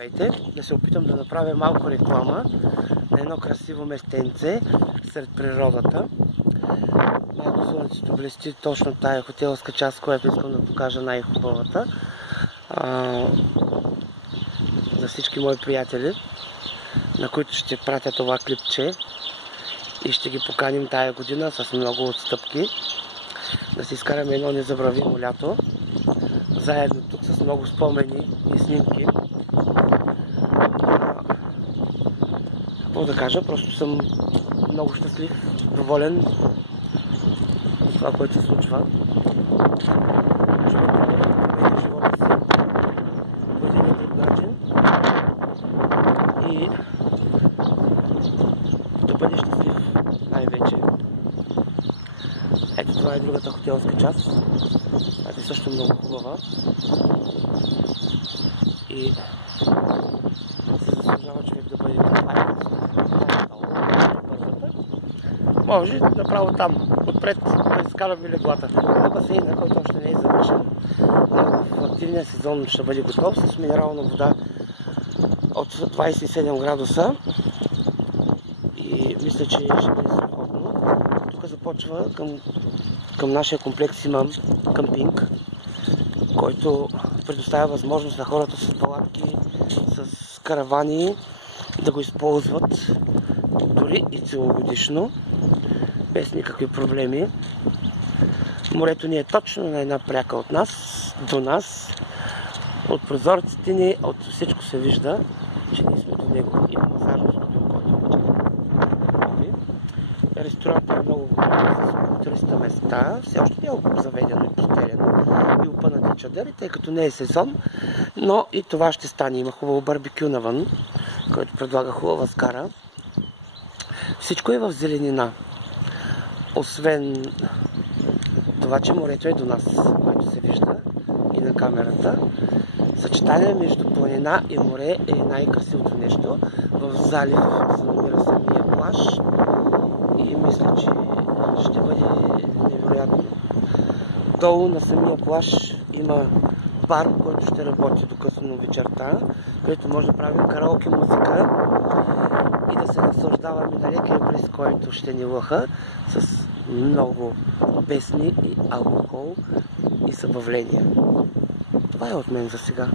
Здравейте, да се опитам да направя малко реклама на едно красиво местенце сред природата. Малко слънцето блести точно тая хотелска част, която искам да покажа най-хубавата. За всички мои приятели, на които ще пратя това клипче и ще ги поканим тая година с много отстъпки. Да си изкараме едно незабравимо лято. Заедно тук с много спомени и снимки. Какво да кажа, просто съм много щастлив, доволен от това, което се случва. Човек трябва да променя живота си по един или друг начин и да бъде щастлив най-вече. Ето това е другата хотелска част. Това е също много хубава и се заслужава човек да бъде това. Може направо там, отпред, да изкараме леглата. На басейна, който още не е завършен. В активния сезон ще бъде готов с минерална вода от 27 градуса. И мисля, че ще бъде страхотно. Тук започва към нашия комплекс има къмпинг, който предоставя възможност на хората с палатки, с каравани да го използват дори и целогодишно, без никакви проблеми. Морето ни е точно на една пряка от нас, до нас. От прозорците ни, от всичко се вижда, че ние сме до него. Има масажно студио, който обичаме. Ресторантът е много голям, с 300 места. Все още не е заведено и постелено и опънати чадъри, тъй като не е сезон. Но и това ще стане. Има хубаво барбекю навън, който предлага хубава скара. Всичко е в зеленина. Освен това, че морето е до нас, което се вижда и на камерата. Съчетание между планина и море е най-красивото нещо. В залив се намира самия плаж и мисля, че ще бъде невероятно. Долу на самия плаж има бар, който ще работи до късно вечерта, където може да правим караоке музика и да се наслаждаваме на лекия бриз, който ще ни лъха с много песни и алкохол и събавления. Това е от мен за сега.